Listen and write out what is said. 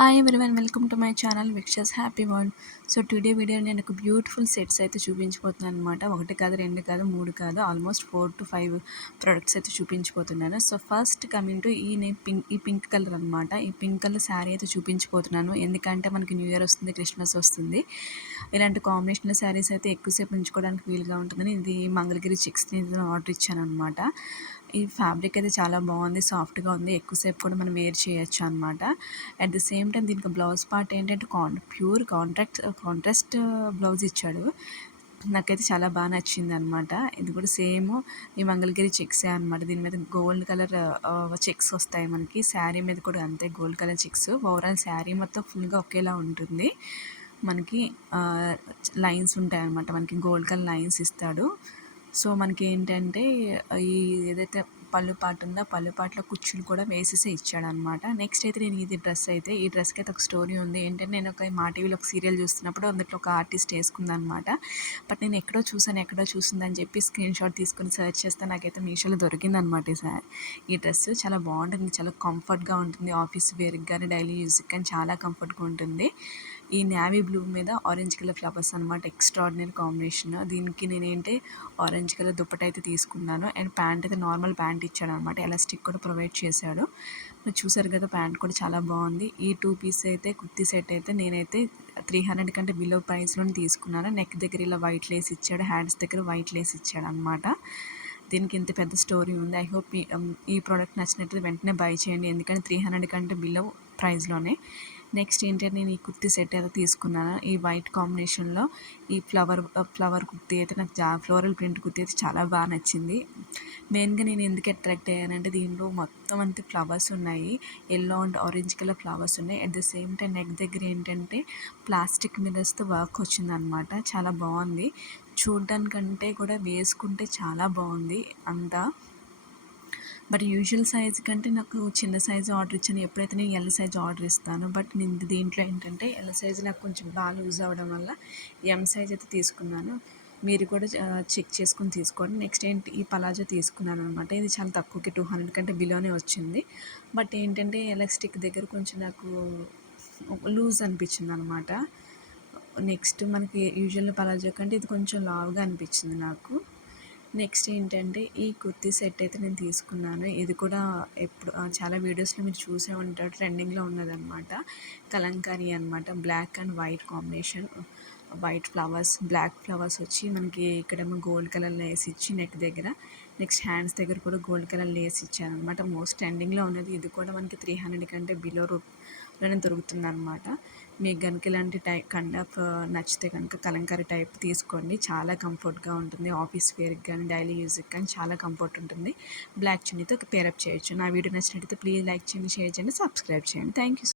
Hi everyone, welcome to my channel విక్షస్ happy world. So today video నేను ఒక beautiful sets అయితే చూపించబోతున్నాను అనమాట. ఒకటి కాదు, రెండు కాదు, మూడు కాదు, ఆల్మోస్ట్ 4 to 5 ప్రొడక్ట్స్ అయితే చూపించబోతున్నాను. సో ఫస్ట్ కమింగ్ టు ఈ పింక్ కలర్ అనమాట. ఈ పింక్ కలర్ శారీ అయితే చూపించబోతున్నాను. ఎందుకంటే మనకి న్యూ ఇయర్ వస్తుంది, క్రిస్మస్ వస్తుంది. ఇలాంటి కాంబినేషన్లో శారీస్ అయితే ఎక్కువసేపు ఉంచుకోవడానికి వీలుగా ఉంటుందని ఇది మంగళగిరి చిక్స్ని ఆర్డర్ ఇచ్చాను అనమాట. ఈ ఫ్యాబ్రిక్ అయితే చాలా బాగుంది, సాఫ్ట్గా ఉంది, ఎక్కువసేపు కూడా మనం వేర్ చేయొచ్చు అనమాట. అట్ ది సేమ్ టైం దీనికి బ్లౌజ్ పార్ట్ ఏంటంటే ప్యూర్ కాంట్రాస్ట్ బ్లౌజ్ ఇచ్చాడు. నాకైతే చాలా బాగా నచ్చింది అనమాట. ఇది కూడా సేమ్ ఈ మంగళగిరి చెక్సే అనమాట. దీని మీద గోల్డ్ కలర్ చెక్స్ వస్తాయి మనకి. శారీ మీద కూడా అంతే gold colour checks. Overall sari మొత్తం ఫుల్గా ఒకేలా ఉంటుంది. మనకి లైన్స్ ఉంటాయి అనమాట. మనకి గోల్డ్ కలర్ లైన్స్ ఇస్తాడు. సో మనకి ఏంటంటే ఈ ఏదైతే పళ్ళు పాటు ఉందో పళ్ళు పాటలో కుచ్చులు కూడా వేసేసి ఇచ్చాడనమాట. నెక్స్ట్ అయితే నేను ఈ డ్రెస్కి అయితే ఒక స్టోరీ ఉంది. ఏంటంటే నేను మా టీవీలో ఒక సీరియల్ చూస్తున్నప్పుడు అందులో ఒక ఆర్టిస్ట్ వేసుకుందనమాట. బట్ నేను ఎక్కడో చూసిందని చెప్పి స్క్రీన్ షాట్ తీసుకుని సర్చ్ చేస్తే నాకైతే మీషోలో దొరికిందనమాట. ఈ డ్రెస్ చాలా బాగుంటుంది, చాలా కంఫర్ట్గా ఉంటుంది. ఆఫీస్ వేర్కి కానీ డైలీ యూస్కి కానీ చాలా కంఫర్ట్గా ఉంటుంది. ఈ నేవీ బ్లూ మీద ఆరెంజ్ కలర్ ఫ్లవర్స్ అనమాట, ఎక్స్ట్రాడినరీ కాంబినేషన్. దీనికి నేనేంటి ఆరెంజ్ కలర్ దుప్పట అయితే తీసుకున్నాను. అండ్ ప్యాంట్ అయితే నార్మల్ ప్యాంట్ ఇచ్చాడు అనమాట. ఎలాస్టిక్ కూడా ప్రొవైడ్ చేశాడు. చూసారు కదా, ప్యాంట్ కూడా చాలా బాగుంది. ఈ 2 పీస్ అయితే కుర్తీ సెట్ అయితే నేనైతే 300 కంటే బిలో ప్రైస్లోనే తీసుకున్నాను. నెక్ దగ్గర ఇలా వైట్ లేస్ ఇచ్చాడు, హ్యాండ్స్ దగ్గర వైట్ లేస్ ఇచ్చాడు అనమాట. దీనికి ఇంత పెద్ద స్టోరీ ఉంది. ఐ హోప్ ఈ ప్రోడక్ట్ నచ్చినట్టు వెంటనే బై చేయండి, ఎందుకంటే 300 కంటే బిలో ప్రైస్లోనే. నెక్స్ట్ ఏంటంటే నేను ఈ కుర్తీ సెట్ అయితే తీసుకున్నాను. ఈ వైట్ కాంబినేషన్లో ఈ ఫ్లవర్ కుర్తీ అయితే నాకు ఫ్లోరల్ ప్రింట్ కుర్తీ అయితే చాలా బాగా నచ్చింది. మెయిన్గా నేను ఎందుకు అట్రాక్ట్ అయ్యానంటే దీనిలో మొత్తం అంతా ఫ్లవర్స్ ఉన్నాయి. Yellow and orange colour flowers ఉన్నాయి. At the same time neck దగ్గర ఏంటంటే ప్లాస్టిక్ మిర్రర్స్తో వర్క్ వచ్చిందనమాట. చాలా బాగుంది. చూడ్డానికంటే కూడా వేసుకుంటే చాలా బాగుంది అంతా. బట్ యూజువల్ సైజ్ కంటే నాకు చిన్న సైజు ఆర్డర్ ఇచ్చాను. ఎప్పుడైతే నేను ఎల్ సైజ్ ఆర్డర్ ఇస్తాను. బట్ నేను దీంట్లో ఏంటంటే ఎల్ సైజ్ నాకు కొంచెం బాగా లూజ్ అవ్వడం వల్ల ఎం సైజ్ అయితే తీసుకున్నాను. మీరు కూడా చెక్ చేసుకుని తీసుకోండి. నెక్స్ట్ ఏంటి, ఈ పలాజో తీసుకున్నాను అనమాట. ఇది చాలా తక్కువకి 200 కంటే బిలోనే వచ్చింది. బట్ ఏంటంటే ఎలాస్టిక్ దగ్గర కొంచెం నాకు లూజ్ అనిపించింది అనమాట. నెక్స్ట్ మనకి యూజువల్ పలాజో కంటే ఇది కొంచెం లావుగా అనిపించింది నాకు. నెక్స్ట్ ఏంటంటే ఈ కుర్తీ సెట్ అయితే నేను తీసుకున్నాను. ఇది కూడా ఎప్పుడు చాలా వీడియోస్లో మీరు చూసే ఉంటారు, ట్రెండింగ్లో ఉన్నదనమాట. కలంకారీ అనమాట. Black and white combination. White flowers, black flowers వచ్చి మనకి ఇక్కడేమో గోల్డ్ కలర్ లేస్ ఇచ్చి నెక్ దగ్గర, నెక్స్ట్ హ్యాండ్స్ దగ్గర కూడా గోల్డ్ కలర్ లేస్ ఇచ్చారనమాట. మోస్ట్ ట్రెండింగ్లో ఉన్నది. ఇది కూడా మనకి 300 కంటే బిలోనే దొరుకుతుంది అనమాట. మీకు కనుక ఇలాంటి కైండ్ ఆఫ్ నచ్చితే కనుక కలంకారీ టైప్ తీసుకోండి. చాలా కంఫర్ట్గా ఉంటుంది. ఆఫీస్ వేర్కి కానీ డైలీ యూజ్కి కానీ చాలా కంఫర్ట్ ఉంటుంది. బ్లాక్ చున్నీతో పేరప్ చేయొచ్చు. నా వీడియో నచ్చినట్టయితే ప్లీజ్ లైక్ చేయండి, షేర్ చేయండి, సబ్స్క్రైబ్ చేయండి. Thank you.